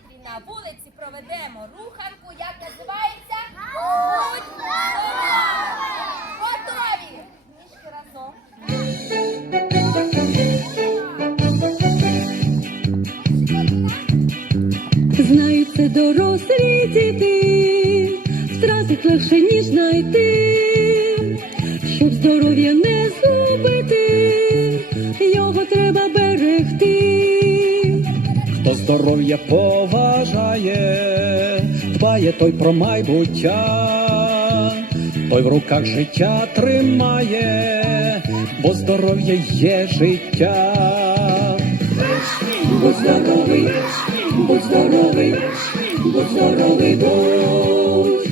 настрій на вулиці проведемо руханку, як називається Будь Готові! Ніжки разом. Знають дорослі діти, втратить легше, ніж знайти, щоб здоров'я не. Хто здоров'я поважає, дбає той про майбуття, той в руках життя тримає, бо здоров'я є життя. Будь здоровий, будь здоровий, будь здоровий, будь.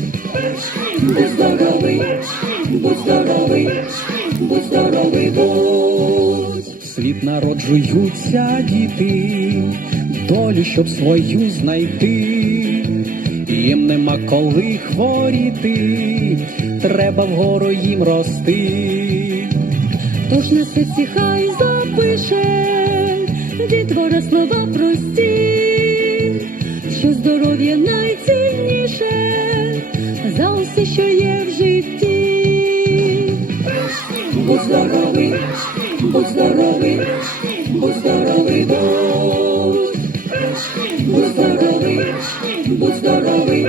Будь здоровий, будь здоровий, будь здоровий, будь. Світ народжуються діти, долю, щоб свою знайти, їм нема коли хворіти, треба вгору їм рости. Тож на серці хай запише дітвора слова прості, що здоров'я найцінніше за усе, що є в житті. Будь здоровий, будь здоровий, будь здоровий, здоровий,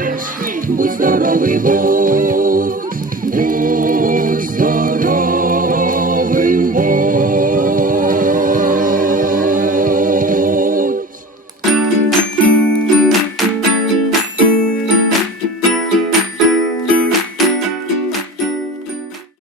будь здоровий, будь.